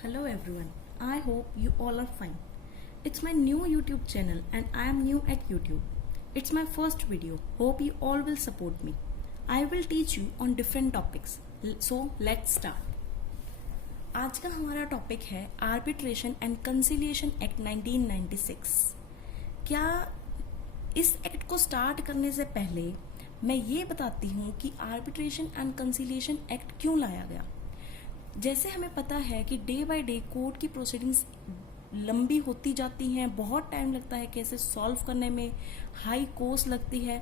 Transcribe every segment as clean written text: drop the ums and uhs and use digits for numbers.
Hello everyone, I hope you all are fine. It's my new YouTube channel and I am new at YouTube. It's my first video, hope you all will support me. I will teach you on different topics. So let's start. आज का हमारा topic है arbitration and conciliation act 1996। क्या इस act को start करने से पहले मैं ये बताती हूँ कि आर्बिट्रेशन एंड कंसिलिएशन एक्ट क्यों लाया गया। जैसे हमें पता है कि डे बाय डे कोर्ट की प्रोसीडिंग्स लंबी होती जाती हैं, बहुत टाइम लगता है कैसे सॉल्व करने में, हाई कॉस्ट लगती है।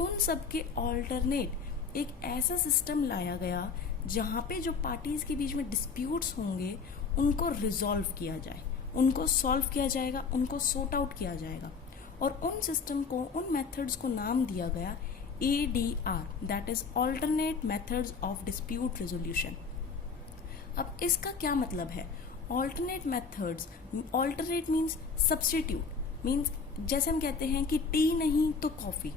उन सब के ऑल्टरनेट एक ऐसा सिस्टम लाया गया जहाँ पे जो पार्टीज के बीच में डिस्प्यूट्स होंगे उनको रिजॉल्व किया जाए, उनको सॉल्व किया जाएगा, उनको सॉर्ट आउट किया जाएगा। और उन सिस्टम को, उन मेथड्स को नाम दिया गया ADR, that is alternate methods of dispute resolution. अब इसका क्या मतलब है? Alternate methods, alternate means substitute, means जैसे हम कहते हैं कि टी नहीं तो कॉफी,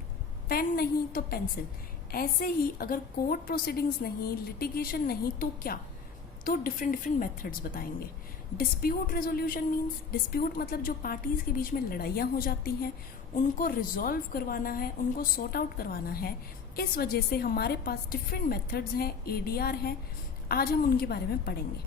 पेन नहीं तो पेंसिल। ऐसे ही अगर कोर्ट प्रोसीडिंग्स नहीं, लिटिगेशन नहीं तो क्या, तो डिफरेंट डिफरेंट मेथड्स बताएंगे। डिस्प्यूट रेजोल्यूशन मीन्स, डिस्प्यूट मतलब जो पार्टीज के बीच में लड़ाइयाँ हो जाती हैं उनको रिजॉल्व करवाना है, उनको सॉर्ट आउट करवाना है। इस वजह से हमारे पास डिफरेंट मेथड्स हैं, ADR हैं। आज हम उनके बारे में पढ़ेंगे।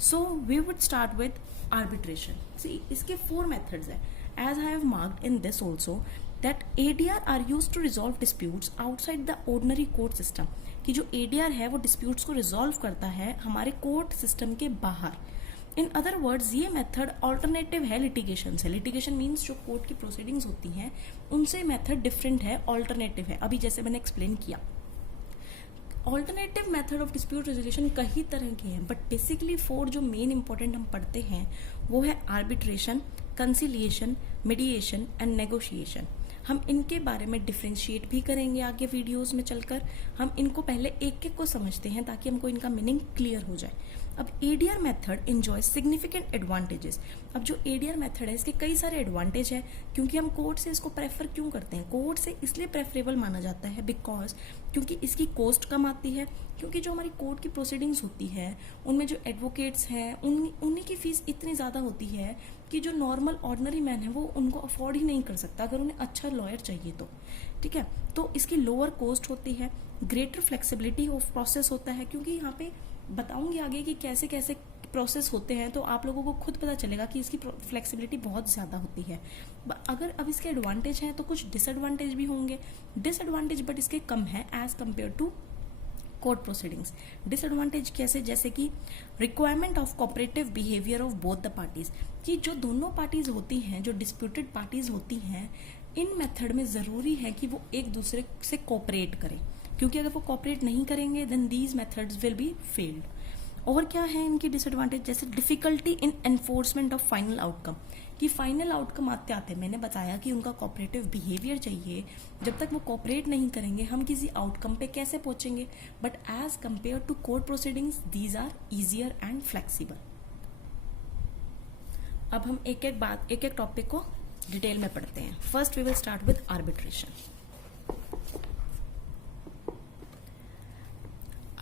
So we would start with arbitration. See, इसके 4 मेथड्स हैं। As I have marked in this also that ADR are use to resolve disputes outside the ordinary court system. कि जो ADR है वो डिस्प्यूट्स को रिजॉल्व करता है हमारे कोर्ट सिस्टम के बाहर। इन अदर वर्ड्स ये मेथड ऑल्टरनेटिव है लिटिगेशन से। लिटिगेशन मीन्स जो कोर्ट की प्रोसीडिंग्स होती हैं उनसे मेथड डिफरेंट है, ऑल्टरनेटिव है। अभी जैसे मैंने एक्सप्लेन किया, alternative method of dispute resolution कई तरह के हैं, बट बेसिकली 4 जो मेन इंपॉर्टेंट हम पढ़ते हैं वो है arbitration, conciliation, mediation and negotiation. हम इनके बारे में डिफ्रेंशिएट भी करेंगे आगे वीडियोस में चलकर। हम इनको पहले एक एक को समझते हैं ताकि हमको इनका मीनिंग क्लियर हो जाए। अब ADR method enjoy significant advantages. अब जो ADR मेथड है इसके कई सारे एडवांटेज है। क्योंकि हम कोर्ट से इसको प्रेफर क्यों करते हैं? कोर्ट से इसलिए प्रेफरेबल माना जाता है बिकॉज क्योंकि इसकी कॉस्ट कम आती है। क्योंकि जो हमारी कोर्ट की प्रोसीडिंग्स होती है उनमें जो एडवोकेट्स हैं उन्हीं की फीस इतनी ज़्यादा होती है कि जो नॉर्मल ऑर्डिनरी मैन है वो उनको अफोर्ड ही नहीं कर सकता अगर उन्हें अच्छा लॉयर चाहिए तो। ठीक है, तो इसकी लोअर कॉस्ट होती है, ग्रेटर फ्लेक्सिबिलिटी ऑफ प्रोसेस होता है। क्योंकि यहाँ पे बताऊंगी आगे कि कैसे कैसे प्रोसेस होते हैं तो आप लोगों को खुद पता चलेगा कि इसकी फ्लेक्सिबिलिटी बहुत ज़्यादा होती है। अगर अब इसके एडवांटेज हैं तो कुछ डिसएडवांटेज भी होंगे। डिसएडवांटेज बट इसके कम है as compare to court proceedings. Disadvantage कैसे? जैसे कि requirement of cooperative behaviour of both the parties, कि जो दोनों पार्टीज होती हैं, जो डिस्प्यूटेड पार्टीज होती हैं, इन मेथड में ज़रूरी है कि वो एक दूसरे से कोऑपरेट करें। क्योंकि अगर वो कोऑपरेट नहीं करेंगे then these methods will be failed. और क्या है इनकी डिसएडवांटेज? जैसे difficulty in enforcement of final outcome, कि फाइनल आउटकम आते आते मैंने बताया कि उनका कोऑपरेटिव बिहेवियर चाहिए। जब तक वो कोऑपरेट नहीं करेंगे हम किसी आउटकम पे कैसे पहुंचेंगे? But as compare to court proceedings these are easier and flexible. अब हम एक एक टॉपिक को डिटेल में पढ़ते हैं। First we will start with arbitration.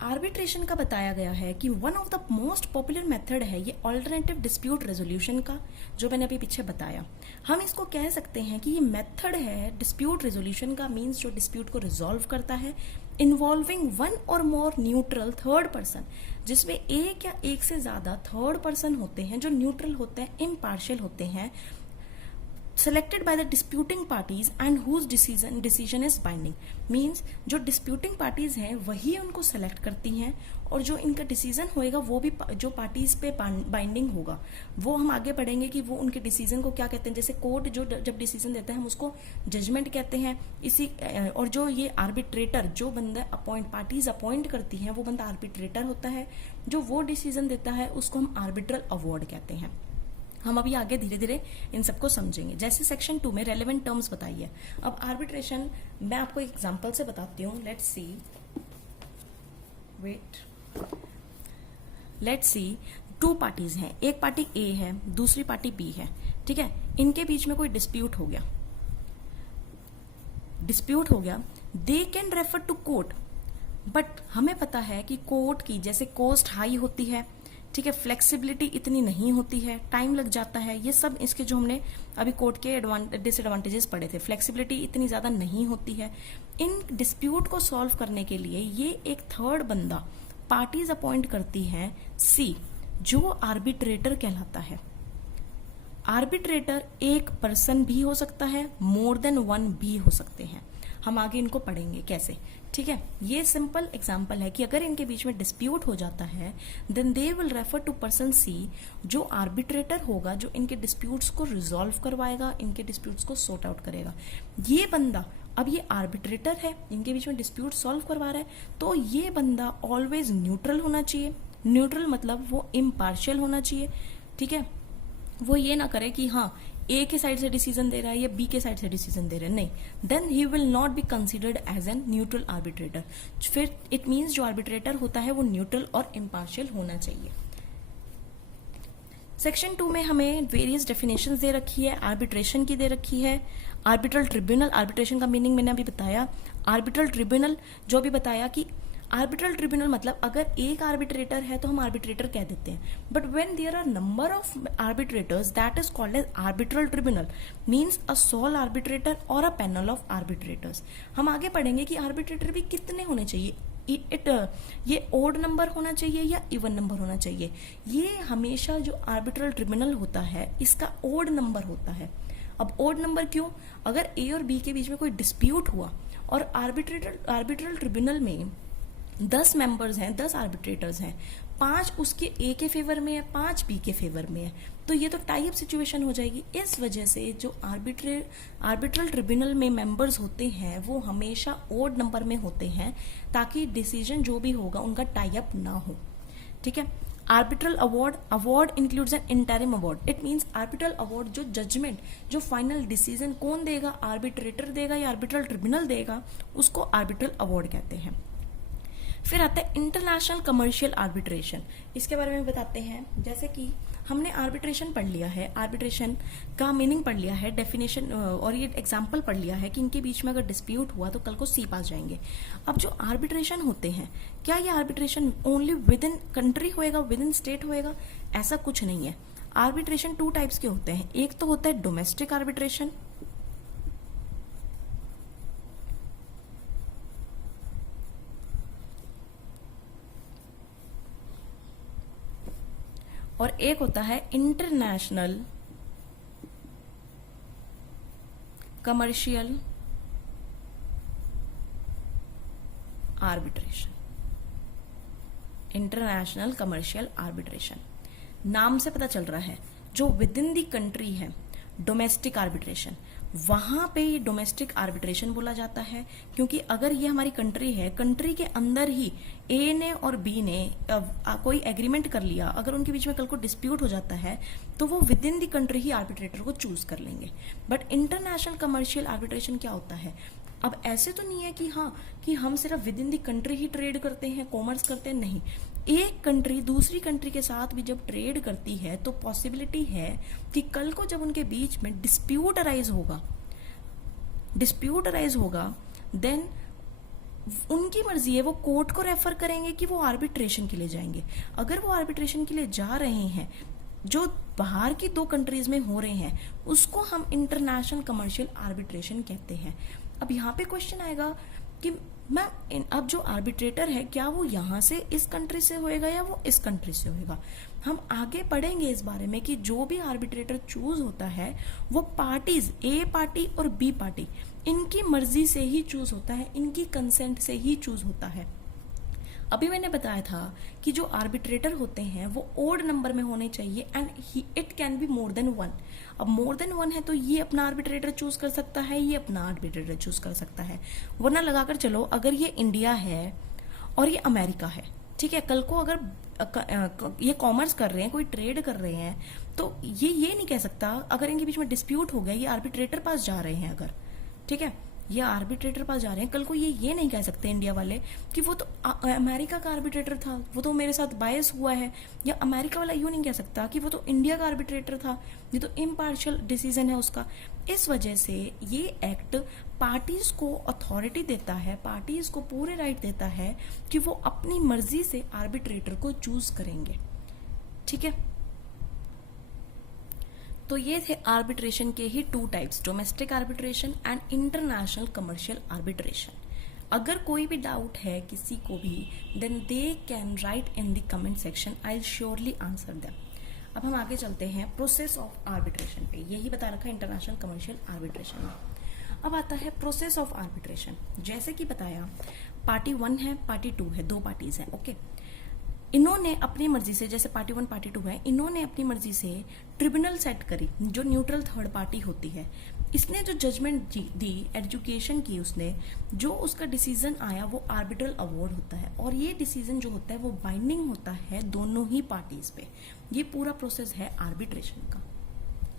Arbitration का बताया गया है कि one of the most popular method है ये ऑल्टरनेटिव डिस्प्यूट रेजोल्यूशन का, जो मैंने अभी पीछे बताया। हम इसको कह सकते हैं कि ये मेथड है डिस्प्यूट रेजोल्यूशन का, मींस जो डिस्प्यूट को रिजॉल्व करता है इन्वॉल्विंग वन और मोर न्यूट्रल थर्ड पर्सन, जिसमें एक या एक से ज्यादा थर्ड पर्सन होते हैं जो न्यूट्रल होते हैं, इम्पार्शियल होते हैं, selected by the disputing parties and whose decision is binding। Means जो डिस्प्यूटिंग पार्टीज हैं वही उनको सेलेक्ट करती हैं और जो इनका डिसीजन होएगा वो भी जो पार्टीज पे बाइंडिंग होगा। वो हम आगे पढ़ेंगे कि वो उनके डिसीजन को क्या कहते हैं। जैसे कोर्ट जो जब डिसीजन देता है हम उसको जजमेंट कहते हैं। इसी और जो ये आर्बिट्रेटर, जो बंदा पार्टीज अपॉइंट करती हैं वो बंदा आर्बिट्रेटर होता है। जो वो डिसीजन देता है उसको हम आर्बिट्रल अवार्ड कहते हैं। हम अभी आगे धीरे धीरे इन सबको समझेंगे। जैसे सेक्शन 2 में रेलेवेंट टर्म्स बताइए। अब आर्बिट्रेशन मैं आपको एक एग्जांपल से बताती हूँ। लेट्स सी 2 पार्टीज हैं, एक पार्टी A है, दूसरी पार्टी B है। ठीक है, इनके बीच में कोई डिस्प्यूट हो गया, they can refer to court. But हमें पता है कि कोर्ट की जैसे कॉस्ट हाई होती है, ठीक है, फ्लेक्सिबिलिटी इतनी नहीं होती है, टाइम लग जाता है, ये सब इसके जो हमने अभी कोर्ट के डिसएडवांटेजेस पढ़े थे। फ्लेक्सिबिलिटी इतनी ज़्यादा नहीं होती है। इन डिस्प्यूट को सॉल्व करने के लिए ये एक थर्ड बंदा पार्टीज अपॉइंट करती है, सी, जो आर्बिट्रेटर कहलाता है। आर्बिट्रेटर एक पर्सन भी हो सकता है, मोर देन वन भी हो सकते हैं। हम आगे इनको पढ़ेंगे कैसे, ठीक है। ये सिंपल एग्जांपल है कि अगर इनके बीच में डिस्प्यूट हो जाता है, then they will refer to person C, जो आर्बिट्रेटर होगा, जो इनके डिस्प्यूट्स को रिजॉल्व करवाएगा, इनके डिस्प्यूट्स को सॉर्ट आउट करेगा। ये बंदा, अब ये आर्बिट्रेटर है, इनके बीच में डिस्प्यूट सॉल्व करवा रहा है, तो ये बंदा ऑलवेज न्यूट्रल होना चाहिए। न्यूट्रल मतलब वो इम्पार्शियल होना चाहिए, ठीक है। वो ये ना करे कि हाँ ए के साइड से डिसीजन दे रहा है या बी के साइड से डिसीजन दे रहा है, नहीं, then he will not be considered as an neutral arbitrator. फिर इट मीन्स जो आर्बिट्रेटर होता है वो न्यूट्रल और इम्पार्शियल होना चाहिए। सेक्शन 2 में हमें वेरियस डेफिनेशंस दे रखी है, आर्बिट्रेशन की दे रखी है। आर्बिट्रल ट्रिब्यूनल, आर्बिट्रेशन का मीनिंग मैंने अभी बताया। आर्बिट्रल ट्रिब्यूनल जो भी बताया कि आर्बिट्रल ट्रिब्यूनल मतलब अगर एक आर्बिट्रेटर है तो हम आर्बिट्रेटर कह देते हैं, but when there are number of arbitrators that is called as arbitral tribunal, means a sole arbitrator और अ पैनल ऑफ आर्बिट्रेटर्स। हम आगे पढ़ेंगे कि आर्बिट्रेटर भी कितने होने चाहिए, ये ओड नंबर होना चाहिए या इवन नंबर होना चाहिए। ये हमेशा जो आर्बिट्रल ट्रिब्यूनल होता है इसका ओड नंबर होता है। अब ओड नंबर क्यों? अगर ए और बी के बीच में कोई डिस्प्यूट हुआ और आर्बिट्रल ट्रिब्यूनल में 10 मेंबर्स हैं, 10 आर्बिट्रेटर्स हैं, 5 उसके ए के फेवर में है, 5 बी के फेवर में है, तो ये तो टाई अप सिचुएशन हो जाएगी। इस वजह से जो आर्बिट्रल ट्रिब्यूनल में मेंबर्स होते हैं वो हमेशा ओड नंबर में होते हैं, ताकि डिसीजन जो भी होगा उनका टाई अप ना हो, ठीक है। Arbitral award includes N interim award. It means arbitral award, जो जजमेंट, जो फाइनल डिसीजन कौन देगा, आर्बिट्रेटर देगा या आर्बिट्रल ट्रिब्यूनल देगा, उसको आर्बिट्रल अवार्ड कहते हैं। फिर आता है इंटरनेशनल कमर्शियल आर्बिट्रेशन। इसके बारे में बताते हैं। जैसे कि हमने आर्बिट्रेशन पढ़ लिया है, आर्बिट्रेशन का मीनिंग पढ़ लिया है, डेफिनेशन और ये एग्जांपल पढ़ लिया है कि इनके बीच में अगर डिस्प्यूट हुआ तो कल को सी पास जाएंगे। अब जो आर्बिट्रेशन होते हैं, क्या ये arbitration only with in country होएगा, विद इन स्टेट होएगा? ऐसा कुछ नहीं है। आर्बिट्रेशन 2 टाइप्स के होते हैं। एक तो होता है डोमेस्टिक आर्बिट्रेशन, और एक होता है international commercial arbitration. International commercial arbitration नाम से पता चल रहा है, जो विद इन दी कंट्री है डोमेस्टिक आर्बिट्रेशन, वहां पे ये डोमेस्टिक आर्बिट्रेशन बोला जाता है। क्योंकि अगर ये हमारी कंट्री है, कंट्री के अंदर ही ए ने और बी ने कोई एग्रीमेंट कर लिया, अगर उनके बीच में कल को डिस्प्यूट हो जाता है तो वो with in the country he arbitrator को चूज कर लेंगे। बट इंटरनेशनल कमर्शियल आर्बिट्रेशन क्या होता है? अब ऐसे तो नहीं है कि हाँ कि हम सिर्फ with in the country he trade करते हैं, कॉमर्स करते हैं, नहीं। एक कंट्री दूसरी कंट्री के साथ भी जब ट्रेड करती है तो पॉसिबिलिटी है कि कल को जब उनके बीच में डिस्प्यूट अराइज होगा, देन उनकी मर्जी है, वो कोर्ट को रेफर करेंगे कि वो आर्बिट्रेशन के लिए जाएंगे। अगर वो आर्बिट्रेशन के लिए जा रहे हैं, जो बाहर की 2 कंट्रीज में हो रहे हैं, उसको हम इंटरनेशनल कमर्शियल आर्बिट्रेशन कहते हैं। अब यहाँ पे क्वेश्चन आएगा कि मैम अब जो आर्बिट्रेटर है क्या वो यहाँ से इस कंट्री से होएगा या वो इस कंट्री से होएगा? हम आगे पढ़ेंगे इस बारे में कि जो भी आर्बिट्रेटर चूज होता है वो पार्टीज, ए पार्टी और बी पार्टी, इनकी मर्जी से ही चूज होता है, इनकी कंसेंट से ही चूज होता है। अभी मैंने बताया था कि जो आर्बिट्रेटर होते हैं वो ओड नंबर में होने चाहिए and it can be more than 1। अब मोर देन 1 है तो ये अपना आर्बिट्रेटर चूज कर सकता है, ये अपना आर्बिट्रेटर चूज कर सकता है। वरना लगाकर चलो, अगर ये इंडिया है और ये अमेरिका है, ठीक है, कल को अगर ये कॉमर्स कर रहे हैं, कोई ट्रेड कर रहे हैं, तो ये नहीं कह सकता, अगर इनके बीच में डिस्प्यूट हो गया, ये आर्बिट्रेटर पास जा रहे हैं अगर, ठीक है, ये आर्बिट्रेटर पास जा रहे हैं, कल को ये नहीं कह सकते इंडिया वाले कि वो तो अमेरिका का आर्बिट्रेटर था, वो तो मेरे साथ बायस हुआ है, या अमेरिका वाला यूं नहीं कह सकता कि वो तो इंडिया का आर्बिट्रेटर था, ये तो इम्पार्शियल डिसीजन है उसका। इस वजह से ये एक्ट पार्टीज को अथॉरिटी देता है, पार्टीज को पूरे राइट देता है कि वो अपनी मर्जी से आर्बिट्रेटर को चूज करेंगे। ठीक है, तो ये थे आर्बिट्रेशन के ही two types, domestic arbitration and international commercial arbitration. अगर कोई भी डाउट है किसी को भी, then they can write in the comment section, I will surely answer them. अब हम आगे चलते हैं प्रोसेस ऑफ आर्बिट्रेशन पे, यही बता रखा है इंटरनेशनल कमर्शियल आर्बिट्रेशन में। अब आता है प्रोसेस ऑफ आर्बिट्रेशन। जैसे कि बताया, पार्टी 1 है, पार्टी 2 है, 2 पार्टीज हैं, ओके। इन्होंने अपनी मर्जी से, जैसे पार्टी 1 पार्टी 2 है, इन्होंने अपनी मर्जी से ट्रिब्यूनल सेट करी जो न्यूट्रल थर्ड पार्टी होती है। इसने जो जजमेंट दी, एजुकेशन की उसने, जो उसका डिसीजन आया वो आर्बिट्रल अवार्ड होता है, और ये डिसीजन जो होता है वो बाइंडिंग होता है दोनों ही पार्टीज पे। ये पूरा प्रोसेस है आर्बिट्रेशन का,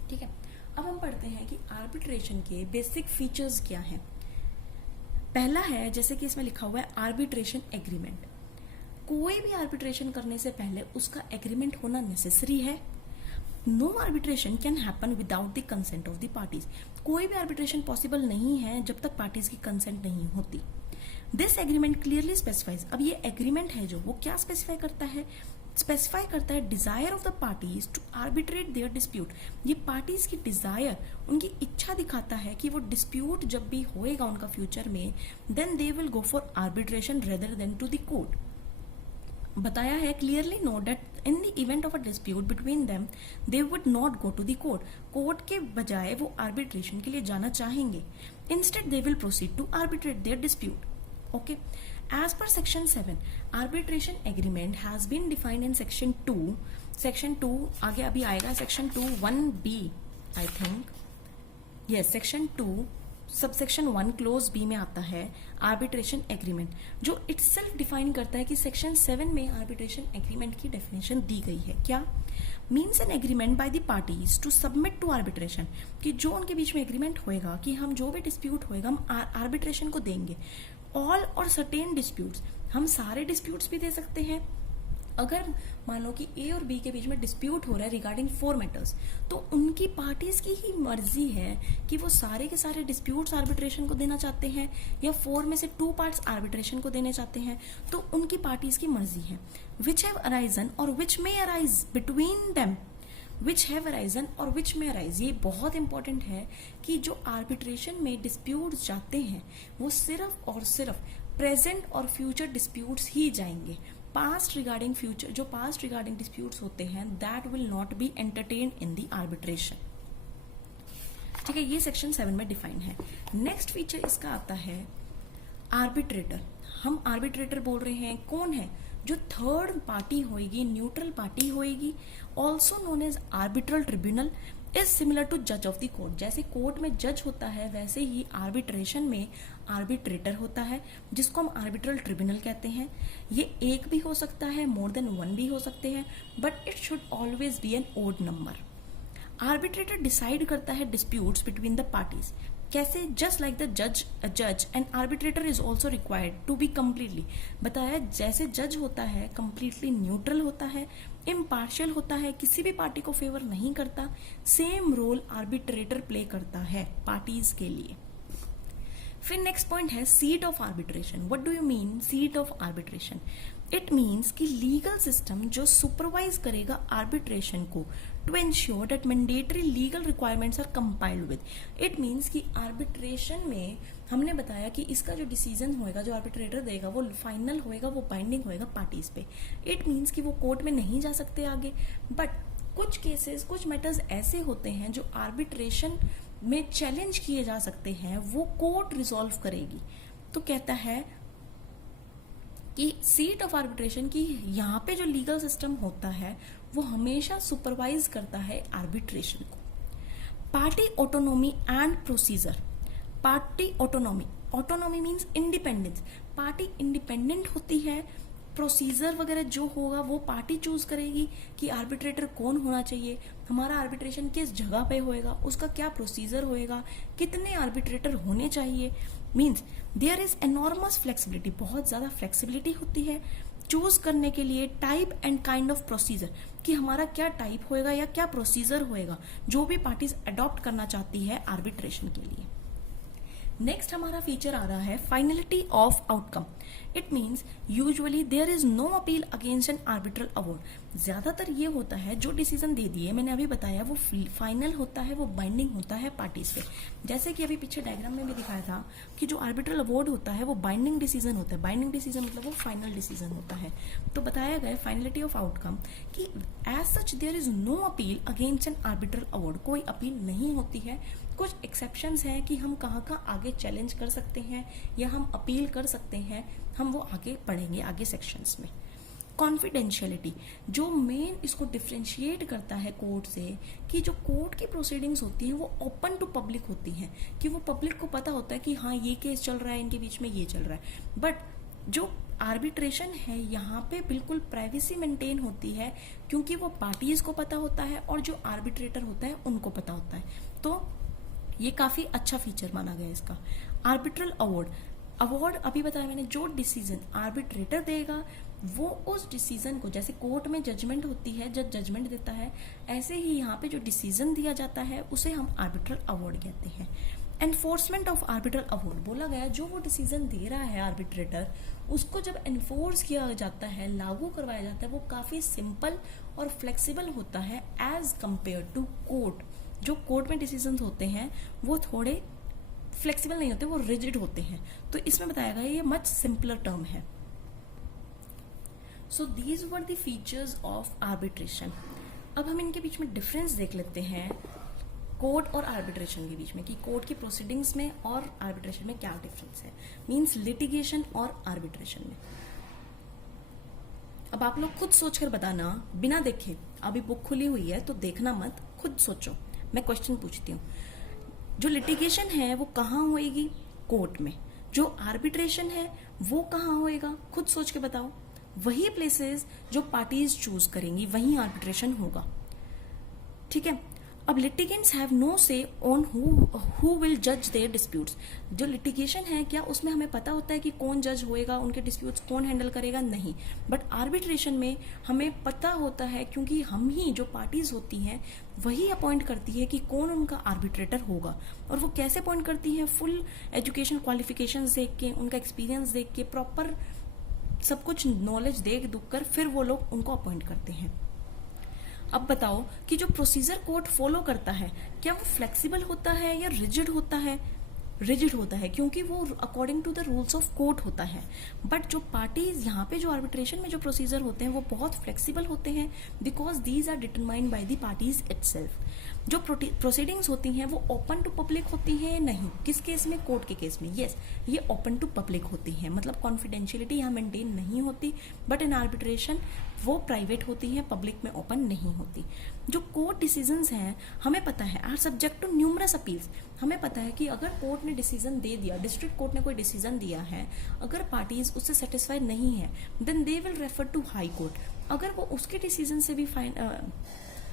ठीक है। अब हम पढ़ते हैं कि आर्बिट्रेशन के बेसिक फीचर्स क्या हैं। पहला है, जैसे कि इसमें लिखा हुआ है, आर्बिट्रेशन एग्रीमेंट। कोई भी आर्बिट्रेशन करने से पहले उसका एग्रीमेंट होना नेसेसरी है। No arbitration can happen without the consent of the parties. कोई भी आर्बिट्रेशन पॉसिबल नहीं है जब तक पार्टीज की कंसेंट नहीं होती। This agreement clearly specifies. अब ये एग्रीमेंट है जो, वो क्या स्पेसिफाई करता है? स्पेसिफाई करता है desire of the parties to arbitrate their dispute. ये पार्टीज की डिजायर, उनकी इच्छा दिखाता है कि वो डिस्प्यूट जब भी होएगा उनका फ्यूचर में, then they will go for arbitration rather than to the court. बताया है clearly note that in the event of a dispute between them they would not go to the court. Court के बजाय वो arbitration के लिए जाना चाहेंगे। Instead they will proceed to arbitrate their dispute, okay. As per section 7, arbitration agreement has been defined in section 2. Section 2 आगे अभी आएगा, section 2 1B I think. Yes, section 2 subsection 1 clause B में आता है आर्बिट्रेशन एग्रीमेंट, जो itself define करता है कि सेक्शन 7 में आर्बिट्रेशन एग्रीमेंट की डेफिनेशन दी गई है। क्या means an agreement by the parties to submit to arbitration, कि जो उनके बीच में एग्रीमेंट होएगा कि हम जो भी डिस्प्यूट होएगा हम आर्बिट्रेशन को देंगे। ऑल और सर्टेन डिस्प्यूट्स, हम सारे डिस्प्यूट्स भी दे सकते हैं। अगर मान लो कि ए और बी के बीच में डिस्प्यूट हो रहा है रिगार्डिंग 4 मैटर्स, तो उनकी पार्टीज की ही मर्जी है कि वो सारे के सारे डिस्प्यूट्स आर्बिट्रेशन को देना चाहते हैं या 4 में से 2 पार्ट्स आर्बिट्रेशन को देने चाहते हैं, तो उनकी पार्टीज की मर्जी है। विच हैव अराइजन और which may arise between them, which have arisen और विच में अराइज, ये बहुत इंपॉर्टेंट है कि जो आर्बिट्रेशन में डिस्प्यूट जाते हैं वो सिर्फ और सिर्फ प्रेजेंट और फ्यूचर डिस्प्यूट्स ही जाएंगे। पास्ट रिगार्डिंग फ्यूचर, जो पास्ट रिगार्डिंग डिस्प्यूट्स होते हैं, that will not B entertained in the arbitration, ठीक है। ये सेक्शन 7 में डिफाइन है। नेक्स्ट फीचर इसका आता है आर्बिट्रेटर। हम आर्बिट्रेटर बोल रहे हैं, कौन है? जो थर्ड पार्टी होएगी, न्यूट्रल पार्टी होएगी, also known as arbitral tribunal, is similar to जज ऑफ द कोर्ट। जैसे कोर्ट में जज होता है वैसे ही आर्बिट्रेशन में आर्बिट्रेटर होता है, जिसको हम आर्बिट्रल ट्रिब्यूनल कहते हैं। ये एक भी हो सकता है, मोर देन 1 भी हो सकते हैं, but it should always be an odd number. Arbitrator decide करता है डिस्प्यूट्स बिटवीन द पार्टीज। कैसे? जस्ट लाइक द जज and arbitrator is also required to be completely. बताया जैसे जज होता है कम्प्लीटली न्यूट्रल होता है, इम्पार्शियल होता है, किसी भी पार्टी को फेवर नहीं करता, सेम रोल आर्बिट्रेटर प्ले करता है पार्टीज के लिए। फिर नेक्स्ट पॉइंट है seat of arbitration. What do you mean seat of arbitration? It means कि लीगल सिस्टम जो सुपरवाइज करेगा आर्बिट्रेशन को to ensure that mandatory legal requirements are compiled with. It means कि आर्बिट्रेशन में हमने बताया कि इसका जो डिसीजन होएगा, जो आर्बिट्रेटर देगा, वो फाइनल होएगा, वो बाइंडिंग होएगा पार्टीज पे। इट मीन्स कि वो कोर्ट में नहीं जा सकते आगे, बट कुछ केसेस, कुछ मैटर्स ऐसे होते हैं जो आर्बिट्रेशन में चैलेंज किए जा सकते हैं, वो कोर्ट रिजॉल्व करेगी। तो कहता है कि सीट ऑफ आर्बिट्रेशन की यहाँ पे जो लीगल सिस्टम होता है वो हमेशा सुपरवाइज करता है आर्बिट्रेशन को। Party autonomy and procedure. Party autonomy, autonomy means independence. Party independent होती है, प्रोसीजर वगैरह जो होगा वो पार्टी चूज करेगी कि आर्बिट्रेटर कौन होना चाहिए, हमारा आर्बिट्रेशन किस जगह पे होएगा, उसका क्या प्रोसीजर होएगा, कितने आर्बिट्रेटर होने चाहिए। Means there is enormous flexibility, बहुत ज्यादा फ्लेक्सिबिलिटी होती है चूज करने के लिए type and kind of procedure, कि हमारा क्या टाइप होएगा या क्या प्रोसीजर होएगा जो भी पार्टीज अडॉप्ट करना चाहती है आर्बिट्रेशन के लिए। नेक्स्ट हमारा फीचर आ रहा है finality of outcome. It means usually there is no appeal against an arbitral award. ज्यादातर ये होता है जो डिसीजन दे दिए, मैंने अभी बताया, वो फाइनल होता है, वो बाइंडिंग होता है पार्टीज पे। जैसे कि अभी पीछे डायग्राम में भी दिखाया था कि जो आर्बिट्रल अवार्ड होता है वो बाइंडिंग डिसीजन होता है। बाइंडिंग डिसीजन मतलब वो फाइनल डिसीजन होता है। तो बताया गया फाइनलिटी ऑफ आउटकम कि as such there is no appeal against an arbitral award. कोई अपील नहीं होती है। कुछ एक्सेप्शंस हैं कि हम कहाँ आगे चैलेंज कर सकते हैं या हम अपील कर सकते हैं, हम वो आगे पढ़ेंगे आगे सेक्शंस में। कॉन्फिडेंशियलिटी जो मेन इसको डिफ्रेंशिएट करता है कोर्ट से, कि जो कोर्ट की प्रोसीडिंग्स होती हैं वो ओपन टू पब्लिक होती हैं, कि वो पब्लिक को पता होता है कि हाँ ये केस चल रहा है, इनके बीच में ये चल रहा है। बट जो आर्बिट्रेशन है यहाँ पे बिल्कुल प्राइवेसी मेंटेन होती है, क्योंकि वो पार्टीज को पता होता है और जो आर्बिट्रेटर होता है उनको पता होता है। तो ये काफी अच्छा फीचर माना गया इसका। आर्बिट्रल अवार्ड अभी बताया मैंने, जो डिसीजन आर्बिट्रेटर देगा वो उस डिसीजन को, जैसे कोर्ट में जजमेंट होती है, जज जजमेंट देता है, ऐसे ही यहाँ पे जो डिसीजन दिया जाता है उसे हम आर्बिट्रल अवार्ड कहते हैं। एनफोर्समेंट ऑफ आर्बिट्रल अवार्ड बोला गया, जो वो डिसीजन दे रहा है आर्बिट्रेटर, उसको जब एनफोर्स किया जाता है, लागू करवाया जाता है, वो काफी सिंपल और फ्लेक्सिबल होता है एज कंपेयर टू कोर्ट। जो कोर्ट में डिसीजन होते हैं वो थोड़े फ्लेक्सिबल नहीं होते, वो रिजिड होते हैं। तो इसमें बताया गया ये मच सिंपलर टर्म है। So these were the features of arbitration. अब हम इनके बीच में डिफरेंस देख लेते हैं कोर्ट और आर्बिट्रेशन के बीच में, कि कोर्ट की प्रोसीडिंग्स में और आर्बिट्रेशन में क्या डिफरेंस है, मींस लिटिगेशन और आर्बिट्रेशन में। अब आप लोग खुद सोचकर बताना, बिना देखे। अभी बुक खुली हुई है तो देखना मत, खुद सोचो। मैं क्वेश्चन पूछती हूँ, जो लिटिगेशन है वो कहाँ होएगी? कोर्ट में। जो आर्बिट्रेशन है वो कहाँ होएगा? खुद सोच के बताओ। वही प्लेसेस जो पार्टीज चूज करेंगी वहीं आर्बिट्रेशन होगा। ठीक है। अब लिटिगेंट्स हैव नो से ऑन हु विल जज देयर डिस्प्यूट्स। जो लिटिगेशन है क्या उसमें हमें पता होता है कि कौन जज होएगा, उनके डिस्प्यूट्स कौन हैंडल करेगा? नहीं। बट आर्बिट्रेशन में हमें पता होता है, क्योंकि हम ही जो पार्टीज होती हैं वही अपॉइंट करती है कि कौन उनका आर्बिट्रेटर होगा। और वो कैसे अपॉइंट करती है? फुल एजुकेशन क्वालिफिकेशंस देख के, उनका एक्सपीरियंस देख के, प्रॉपर सब कुछ नॉलेज देख दुख कर फिर वो लोग उनको अपॉइंट करते हैं। अब बताओ कि जो प्रोसीजर कोर्ट फॉलो करता है क्या वो फ्लेक्सिबल होता है या रिजिड होता है? रिजिड होता है, क्योंकि वो according to the rules of court होता है। बट जो पार्टीज यहाँ पे जो आर्बिट्रेशन में जो प्रोसीजर होते हैं वो बहुत फ्लेक्सिबल होते हैं, because these are determined by the parties itself. जो प्रोसीडिंग्स होती हैं वो ओपन टू पब्लिक होती है? नहीं। किस केस में? कोर्ट के केस में। यस, ये ओपन टू पब्लिक होती है, मतलब कॉन्फिडेंशियलिटी यहाँ मेंटेन नहीं होती। बट इन आर्बिट्रेशन वो प्राइवेट होती है, पब्लिक में ओपन नहीं होती। जो कोर्ट डिसीजंस हैं हमें पता है are subject to numerous appeals. हमें पता है कि अगर कोर्ट ने डिसीजन दे दिया, डिस्ट्रिक्ट कोर्ट ने कोई डिसीजन दिया है, अगर पार्टीज उससे सेटिस्फाइड नहीं है then they will refer to high court. अगर वो उसके डिसीजन से भी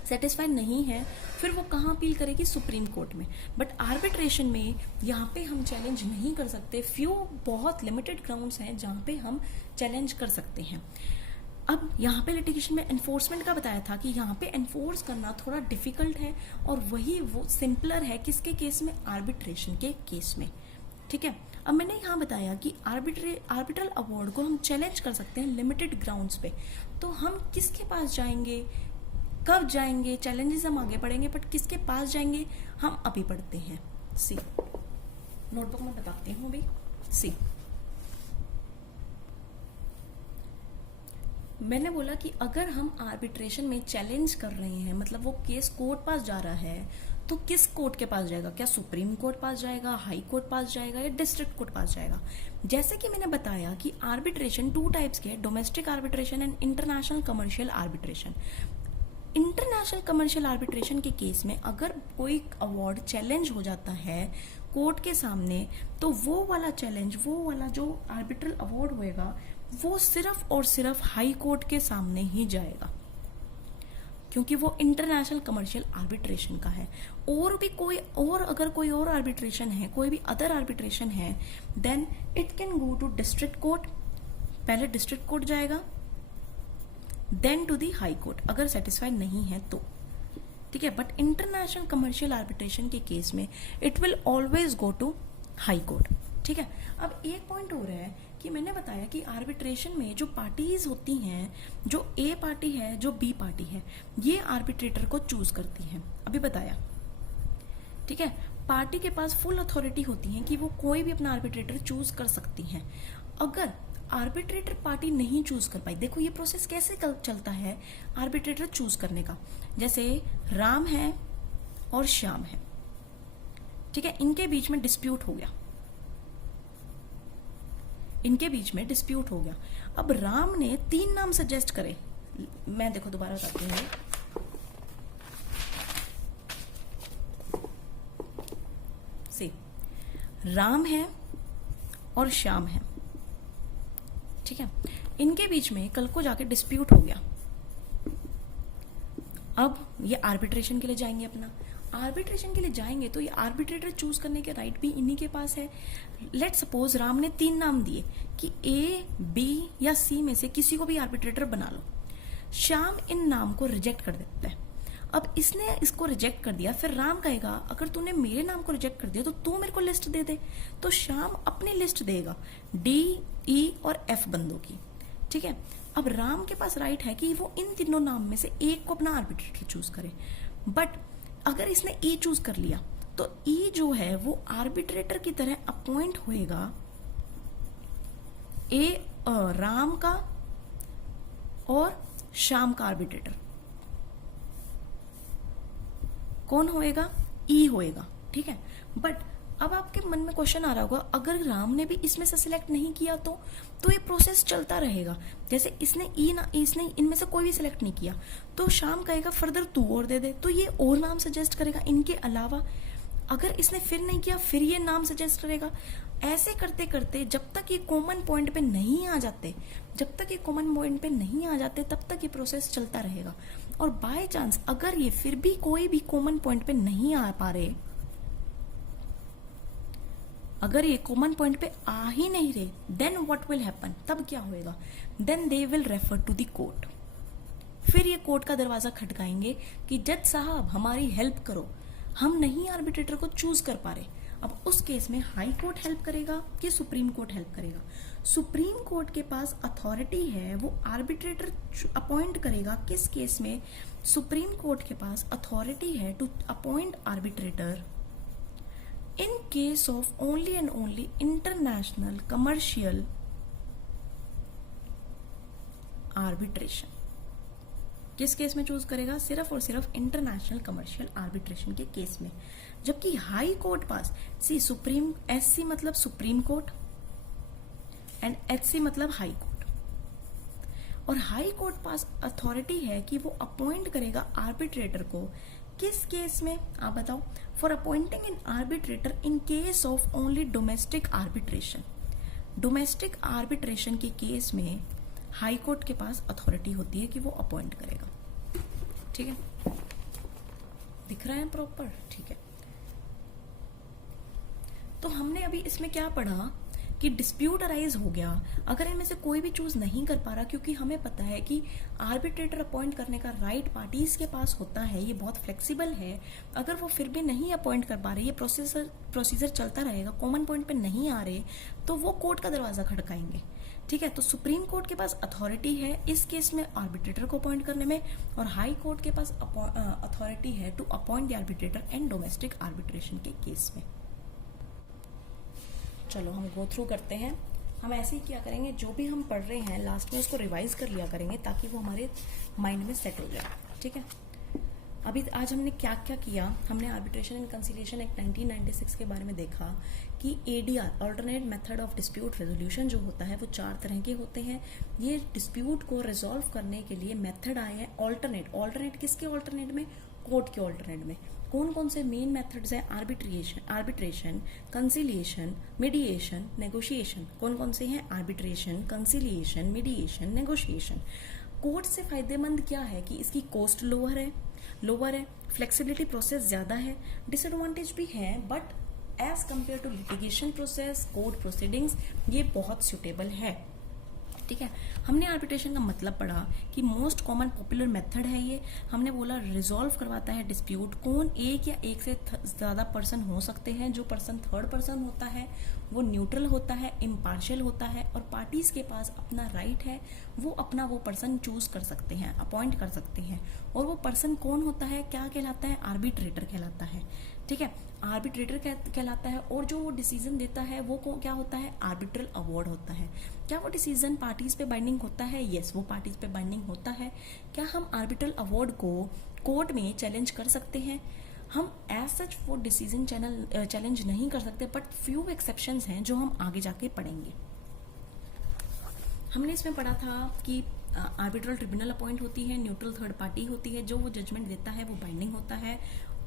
सेटिस्फाइड नहीं है फिर वो कहाँ अपील करेगी? सुप्रीम कोर्ट में। बट आर्बिट्रेशन में यहाँ पे हम चैलेंज नहीं कर सकते। फ्यू बहुत लिमिटेड ग्राउंड्स हैं जहाँ पे हम चैलेंज कर सकते हैं। अब यहाँ पे लिटिगेशन में एनफोर्समेंट का बताया था कि यहाँ पे एनफोर्स करना थोड़ा डिफिकल्ट है, और वही वो सिंपलर है किसके केस में? आर्बिट्रेशन के केस में। ठीक है। अब मैंने यहाँ बताया कि आर्बिट्रल अवार्ड को हम चैलेंज कर सकते हैं लिमिटेड ग्राउंड्स पे। तो हम किसके पास जाएंगे, कब जाएंगे? चैलेंजेस हम आगे पढ़ेंगे, बट किसके पास जाएंगे हम अभी पढ़ते हैं। सी नोटबुक में बताती हूँ अभी। सी मैंने बोला कि अगर हम आर्बिट्रेशन में चैलेंज कर रहे हैं, मतलब वो केस कोर्ट पास जा रहा है, तो किस कोर्ट के पास जाएगा? क्या सुप्रीम कोर्ट पास जाएगा, हाई कोर्ट पास जाएगा, या डिस्ट्रिक्ट कोर्ट पास जाएगा? जैसे कि मैंने बताया कि आर्बिट्रेशन 2 टाइप्स के हैं, domestic arbitration and international commercial arbitration. International commercial arbitration के केस में अगर कोई अवार्ड चैलेंज हो जाता है कोर्ट के सामने, तो वो वाला चैलेंज, वो वाला जो आर्बिट्रल अवार्ड होएगा वो सिर्फ और सिर्फ हाई कोर्ट के सामने ही जाएगा, क्योंकि वो इंटरनेशनल कमर्शियल आर्बिट्रेशन का है। और भी कोई और, अगर कोई और आर्बिट्रेशन है, कोई भी अदर आर्बिट्रेशन है, then it can go to district court. पहले डिस्ट्रिक्ट कोर्ट जाएगा, then to the high court, अगर सेटिस्फाइड नहीं है तो। ठीक है। बट इंटरनेशनल कमर्शियल आर्बिट्रेशन के केस में it will always go to high court. ठीक है, अब एक पॉइंट हो रहा है कि मैंने बताया कि आर्बिट्रेशन में जो पार्टीज होती हैं, जो ए पार्टी है, जो बी पार्टी है, ये आर्बिट्रेटर को चूज करती हैं, अभी बताया। ठीक है, पार्टी के पास फुल अथॉरिटी होती है कि वो कोई भी अपना आर्बिट्रेटर चूज कर सकती हैं। अगर आर्बिट्रेटर पार्टी नहीं चूज कर पाई, देखो ये प्रोसेस कैसे चलता है आर्बिट्रेटर चूज करने का। जैसे राम है और श्याम है, ठीक है, इनके बीच में डिस्प्यूट हो गया, इनके बीच में डिस्प्यूट हो गया। अब राम ने 3 नाम सजेस्ट करे, मैं देखो दोबारा बताती हूँ। सी, राम है और श्याम है, ठीक है, इनके बीच में कल को जाके डिस्प्यूट हो गया। अब ये आर्बिट्रेशन के लिए जाएंगे, अपना आर्बिट्रेशन के लिए जाएंगे तो ये आर्बिट्रेटर चूज करने के राइट भी इन्हीं के पास है। लेट सपोज राम ने 3 नाम दिए कि ए, बी या सी में से किसी को भी आर्बिट्रेटर बना लो। श्याम इन नाम को रिजेक्ट कर देता है। अब इसने इसको रिजेक्ट कर दिया, फिर राम कहेगा अगर तूने मेरे नाम को रिजेक्ट कर दिया तो तू मेरे को लिस्ट दे दे। तो श्याम अपनी लिस्ट देगा डी, ई और एफ बंदों की। ठीक है, अब राम के पास राइट है कि वो इन तीनों नाम में से एक को अपना आर्बिट्रेटर चूज करे। बट अगर इसने ई चूज कर लिया तो ई जो है वो आर्बिट्रेटर की तरह अपॉइंट होएगा राम का और श्याम का आर्बिट्रेटर। कौन होएगा? ई होएगा। ठीक है, बट अब आपके मन में क्वेश्चन आ रहा होगा अगर राम ने भी इसमें से सिलेक्ट नहीं किया तो ये प्रोसेस चलता रहेगा। जैसे इसने इसने इनमें से कोई भी सिलेक्ट नहीं किया तो श्याम कहेगा फर्दर तू और दे दे, तो ये और नाम सजेस्ट करेगा इनके अलावा। अगर इसने फिर नहीं किया फिर ये नाम सजेस्ट करेगा। ऐसे करते करते जब तक ये कॉमन पॉइंट पे नहीं आ जाते, तब तक ये प्रोसेस चलता रहेगा। और बाय चांस अगर ये फिर भी कोई भी कॉमन पॉइंट पे नहीं आ पा रहे, अगर ये कॉमन पॉइंट पे आ ही नहीं रहे, देन व्हाट विल हैपन, तब क्या होएगा? Then they will refer to the court. फिर ये कोर्ट का दरवाजा खटकाएंगे कि जज साहब हमारी हेल्प करो, हम नहीं आर्बिट्रेटर को चूज कर पा रहे। अब उस केस में हाई कोर्ट हेल्प करेगा कि सुप्रीम कोर्ट हेल्प करेगा? सुप्रीम कोर्ट के पास अथॉरिटी है, वो आर्बिट्रेटर अपॉइंट करेगा। किस केस में? सुप्रीम कोर्ट के पास अथॉरिटी है to appoint arbitrator in case of only and only international commercial arbitration। किस केस में चूज करेगा? सिर्फ और सिर्फ इंटरनेशनल कमर्शियल आर्बिट्रेशन के केस में। जबकि हाई कोर्ट पास सुप्रीम, एससी मतलब सुप्रीम कोर्ट एंड एचसी मतलब हाई कोर्ट, और हाई कोर्ट पास अथॉरिटी है कि वो अपॉइंट करेगा आर्बिट्रेटर को। किस केस में आप बताओ? For appointing N arbitrator in case of only domestic arbitration. Domestic arbitration के केस में हाई कोर्ट के पास अथॉरिटी होती है कि वो अपॉइंट करेगा। ठीक है, दिख रहा है प्रॉपर? ठीक है, तो हमने अभी इसमें क्या पढ़ा कि डिस्प्यूट अराइज हो गया। अगर इनमें से कोई भी चूज नहीं कर पा रहा, क्योंकि हमें पता है कि आर्बिट्रेटर अपॉइंट करने का राइट पार्टीज के पास होता है, ये बहुत फ्लेक्सिबल है। अगर वो फिर भी नहीं अपॉइंट कर पा रहे, ये प्रोसीजर चलता रहेगा, कॉमन पॉइंट पे नहीं आ रहे, तो वो कोर्ट का दरवाजा खड़काएंगे। ठीक है, तो सुप्रीम कोर्ट के पास अथॉरिटी है इस केस में आर्बिट्रेटर को अपॉइंट करने में, और हाई कोर्ट के पास अथॉरिटी है to appoint the arbitrator in domestic arbitration के केस में। चलो हम गो थ्रू करते हैं। हम ऐसे ही क्या करेंगे, जो भी हम पढ़ रहे हैं लास्ट में उसको रिवाइज कर लिया करेंगे ताकि वो हमारे माइंड में सेट हो जाए। ठीक है, अभी आज हमने क्या क्या किया? हमने आर्बिट्रेशन एंड कंसिलिएशन एक्ट 1996 के बारे में देखा कि ADR, alternate method of dispute resolution, जो होता है वो 4 तरह के होते हैं। ये डिस्प्यूट को रिजॉल्व करने के लिए मेथड आए हैं ऑल्टरनेट किसके ऑल्टरनेट में? कोर्ट के ऑल्टरनेट में। कौन कौन से मेन मेथड्स हैं? Arbitration, conciliation, mediation, negotiation. कौन कौन से हैं? Arbitration, conciliation, mediation, negotiation. Court से फायदेमंद क्या है कि इसकी कॉस्ट लोअर है, फ्लेक्सिबिलिटी प्रोसेस ज्यादा है। डिसएडवांटेज भी है, but as compare to litigation process, court proceedings, ये बहुत सुटेबल है। ठीक है। हमने आर्बिट्रेशन का मतलब पढ़ा कि मोस्ट कॉमन पॉपुलर मेथड है ये। हमने बोला रिजॉल्व करवाता है डिस्प्यूट। कौन, एक या एक से ज़्यादा पर्सन हो सकते हैं। जो पर्सन थर्ड पर्सन होता है वो न्यूट्रल होता है, इम्पार्शियल होता है, और पार्टीज के पास अपना राइट है, वो अपना वो पर्सन चूज कर सकते हैं, अपॉइंट कर सकते हैं। और वो पर्सन कौन होता है, क्या कहलाता है, आर्बिट्रेटर कहलाता है। ठीक है, आर्बिट्रेटर कहलाता है। और जो वो डिसीजन देता है वो क्या होता है, आर्बिट्रल अवार्ड होता है। क्या वो डिसीजन पार्टीज पे बाइंडिंग होता है? यस, वो पार्टीज पे बाइंडिंग होता है। क्या हम आर्बिट्रल अवार्ड को कोर्ट में चैलेंज कर सकते हैं? हम एज सच वो डिसीजन चैलेंज नहीं कर सकते, बट फ्यू एक्सेप्शंस हैं जो हम आगे जाके पढ़ेंगे। हमने इसमें पढ़ा था कि आर्बिट्रल ट्रिब्यूनल अपॉइंट होती है, न्यूट्रल थर्ड पार्टी होती है, जो वो जजमेंट देता है वो बाइंडिंग होता है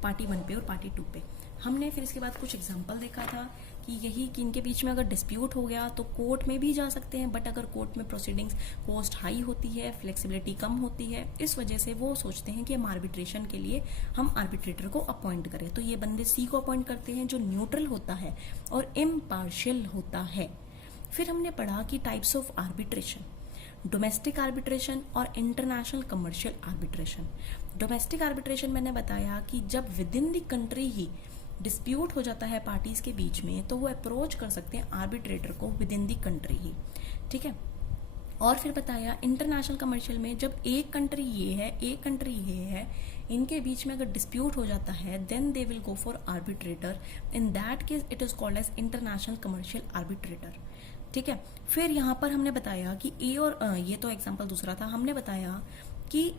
पार्टी 1 पे और पार्टी 2 पे। हमने फिर इसके बाद कुछ एग्जांपल देखा था कि यही कि इनके बीच में अगर डिस्प्यूट हो गया तो कोर्ट में भी जा सकते हैं, बट अगर कोर्ट में प्रोसीडिंग्स कॉस्ट हाई होती है, फ्लेक्सिबिलिटी कम होती है, इस वजह से वो सोचते हैं कि हम आर्बिट्रेशन के लिए हम आर्बिट्रेटर को अपॉइंट करें। तो ये बंदे सी को अपॉइंट करते हैं जो न्यूट्रल होता है और इम्पार्शियल होता है। फिर हमने पढ़ा कि types of arbitration, domestic arbitration और international commercial arbitration. Domestic arbitration मैंने बताया कि जब विद इन द कंट्री ही डिस्प्यूट हो जाता है पार्टीज के बीच में, तो वो अप्रोच कर सकते हैं आर्बिट्रेटर को विद इन द कंट्री ही। ठीक है, और फिर बताया इंटरनेशनल कमर्शियल में जब एक कंट्री ये है, एक कंट्री ये है, इनके बीच में अगर डिस्प्यूट हो जाता है, then they will go for arbitrator. In that case it is called as international commercial arbitrator. ठीक है, फिर यहाँ पर हमने बताया कि ए और ये तो एग्जांपल दूसरा था। हमने बताया कि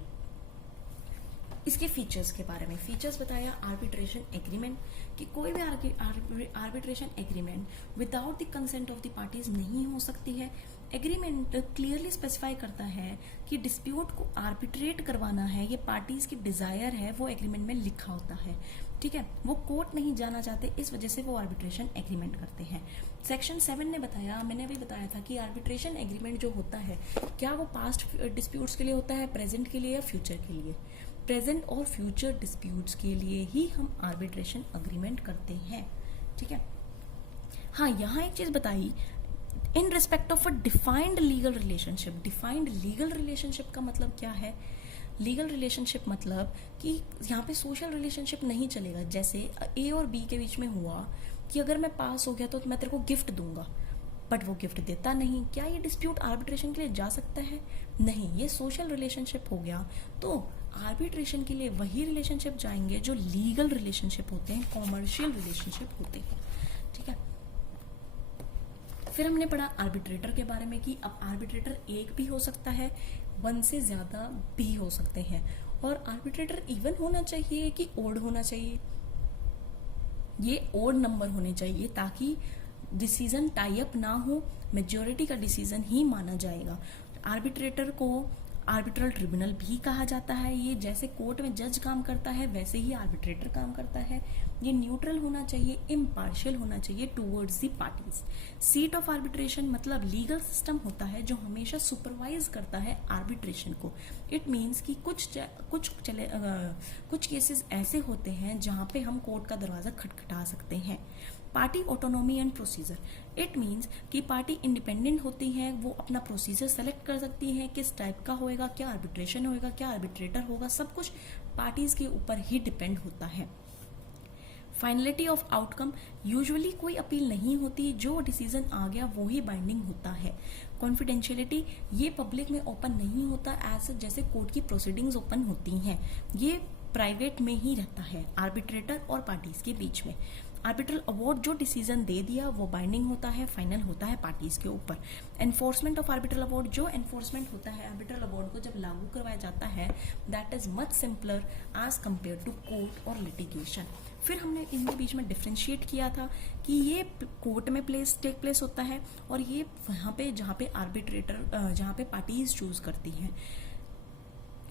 इसके फीचर्स के बारे में, फीचर्स बताया आर्बिट्रेशन एग्रीमेंट, कि कोई भी arbitration agreement without the consent of the parties नहीं हो सकती है। एग्रीमेंट क्लियरली स्पेसिफाई करता है कि डिस्प्यूट को आर्बिट्रेट करवाना है, ये पार्टीज की डिजायर है, वो एग्रीमेंट में लिखा होता है। ठीक है, वो कोर्ट नहीं जाना चाहते, इस वजह से वो आर्बिट्रेशन एग्रीमेंट करते हैं। सेक्शन 7 ने बताया, मैंने भी बताया था कि आर्बिट्रेशन एग्रीमेंट जो होता है, क्या वो पास्ट डिस्प्यूट्स के लिए होता है, प्रेजेंट के लिए या फ्यूचर के लिए? प्रेजेंट और फ्यूचर डिस्प्यूट्स के लिए ही हम आर्बिट्रेशन अग्रीमेंट करते हैं। ठीक है, हाँ, यहाँ एक चीज बताई, in respect of a defined legal relationship. Defined legal relationship का मतलब क्या है? लीगल रिलेशनशिप मतलब कि यहाँ पे सोशल रिलेशनशिप नहीं चलेगा। जैसे ए और बी के बीच में हुआ कि अगर मैं पास हो गया तो मैं तेरे को गिफ्ट दूंगा, बट वो गिफ्ट देता नहीं, क्या ये डिस्प्यूट आर्बिट्रेशन के लिए जा सकता है? नहीं, ये सोशल रिलेशनशिप हो गया। तो आर्बिट्रेशन के लिए वही रिलेशनशिप जाएंगे जो लीगल रिलेशनशिप होते हैं, कॉमर्शियल रिलेशनशिप होते हैं। ठीक है, फिर हमने पढ़ा आर्बिट्रेटर के बारे में कि अब आर्बिट्रेटर एक भी हो सकता है, 1 से ज्यादा भी हो सकते हैं। और आर्बिट्रेटर इवन होना चाहिए कि ओड होना चाहिए? ये ओड नंबर होने चाहिए ताकि डिसीजन टाई अप ना हो, मेजॉरिटी का डिसीजन ही माना जाएगा। आर्बिट्रेटर को आर्बिट्रल ट्रिब्यूनल भी कहा जाता है। ये जैसे कोर्ट में जज काम करता है वैसे ही आर्बिट्रेटर काम करता है। ये न्यूट्रल होना चाहिए, इम्पार्शियल होना चाहिए towards the parties. Seat of arbitration मतलब लीगल सिस्टम होता है जो हमेशा सुपरवाइज करता है आर्बिट्रेशन को। इट मीन्स कि कुछ केसेस ऐसे होते हैं जहां पे हम कोर्ट का दरवाजा खटखटा सकते हैं। Party autonomy and procedure, it means कि पार्टी इंडिपेंडेंट होती है, वो अपना प्रोसीजर सेलेक्ट कर सकती है, किस टाइप का होएगा, क्या आर्बिट्रेशन होएगा, क्या आर्बिट्रेटर होगा, सब कुछ पार्टीज के ऊपर ही डिपेंड होता है। फाइनलिटी ऑफ आउटकम, यूजुअली कोई अपील नहीं होती, जो डिसीजन आ गया वो ही बाइंडिंग होता है। कॉन्फिडेंशियलिटी, ये पब्लिक में ओपन नहीं होता एज जैसे कोर्ट की प्रोसीडिंग्स ओपन होती हैं, ये प्राइवेट में ही रहता है आर्बिट्रेटर और पार्टीज के बीच में। आर्बिट्रल अवार्ड, जो डिसीजन दे दिया वो बाइंडिंग होता है, फाइनल होता है पार्टीज के ऊपर। एनफोर्समेंट ऑफ आर्बिट्रल अवार्ड, जो एनफोर्समेंट होता है आर्बिट्रल अवार्ड को जब लागू करवाया जाता है, that is much simpler as compare to court और लिटिगेशन। फिर हमने इनके बीच में डिफ्रेंशिएट किया था कि ये कोर्ट में टेक प्लेस होता है और ये वहाँ पे जहाँ पे आर्बिट्रेटर, जहाँ पे पार्टीज चूज करती हैं।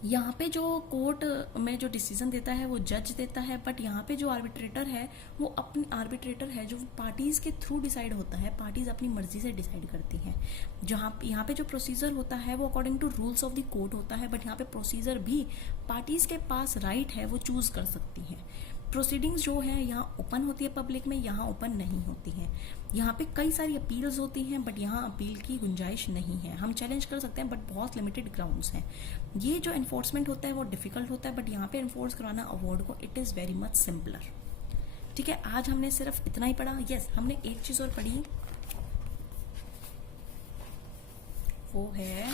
यहाँ पे जो कोर्ट में जो डिसीजन देता है वो जज देता है, बट यहाँ पे जो आर्बिट्रेटर है वो अपनी आर्बिट्रेटर है जो पार्टीज के थ्रू डिसाइड होता है, पार्टीज अपनी मर्जी से डिसाइड करती हैं। जहाँ यहाँ पे जो प्रोसीजर होता है वो according to rules of the court होता है, बट यहाँ पे प्रोसीजर भी पार्टीज के पास राइट है, वो चूज कर सकती हैं। प्रोसीडिंग्स जो है यहाँ ओपन होती है पब्लिक में, यहाँ ओपन नहीं होती है। यहाँ पे कई सारी अपील्स होती हैं बट यहाँ अपील की गुंजाइश नहीं है। हम चैलेंज कर सकते हैं बट बहुत लिमिटेड ग्राउंड्स हैं। ये जो एनफोर्समेंट होता है वो डिफिकल्ट होता है, बट यहाँ पे एनफोर्स करवाना अवार्ड को it is very much simpler. ठीक है, आज हमने सिर्फ इतना ही पढ़ा। यस, हमने एक चीज़ और पढ़ी, वो है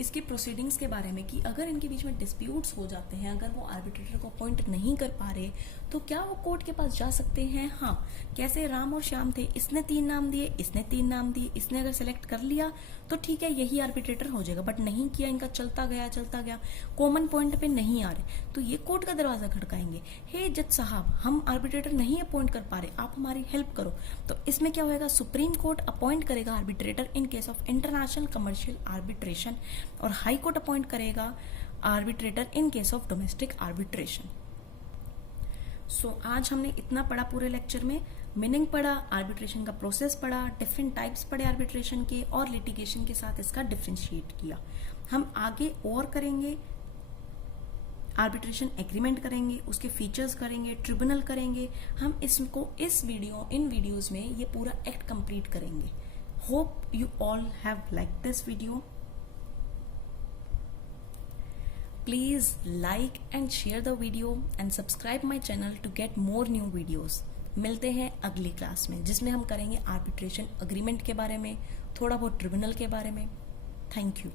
इसके प्रोसीडिंग्स के बारे में कि अगर इनके बीच में डिस्प्यूट्स हो जाते हैं, अगर वो आर्बिट्रेटर को अपॉइंट नहीं कर पा रहे तो क्या वो कोर्ट के पास जा सकते हैं। हाँ, कैसे राम और श्याम थे, इसने 3 नाम दिए, इसने 3 नाम दिए, इसने अगर सेलेक्ट कर लिया तो ठीक है यही आर्बिट्रेटर हो जाएगा, बट नहीं किया, इनका चलता गया, कॉमन पॉइंट पे नहीं आ रहे तो ये कोर्ट का दरवाजा खड़काएंगे, हे जज साहब हम आर्बिट्रेटर नहीं अपॉइंट कर पा रहे, आप हमारी हेल्प करो। तो इसमें क्या होएगा, सुप्रीम कोर्ट अपॉइंट करेगा arbitrator in case of international commercial arbitration, और हाई कोर्ट अपॉइंट करेगा arbitrator in case of domestic arbitration. So आज हमने इतना पढ़ा पूरे लेक्चर में, मीनिंग पढ़ा, आर्बिट्रेशन का प्रोसेस पढ़ा, डिफरेंट टाइप्स पढ़े आर्बिट्रेशन के, और लिटिगेशन के साथ इसका डिफरेंशिएट किया। हम आगे और करेंगे, आर्बिट्रेशन एग्रीमेंट करेंगे, उसके फीचर्स करेंगे, ट्रिब्यूनल करेंगे। हम इसको इन वीडियोस में ये पूरा एक्ट कंप्लीट करेंगे। Hope you all have like this video. Please like and share the video and subscribe my channel to get more new videos. मिलते हैं अगली क्लास में जिसमें हम करेंगे आर्बिट्रेशन अग्रीमेंट के बारे में, थोड़ा बहुत ट्रिब्यूनल के बारे में। Thank you.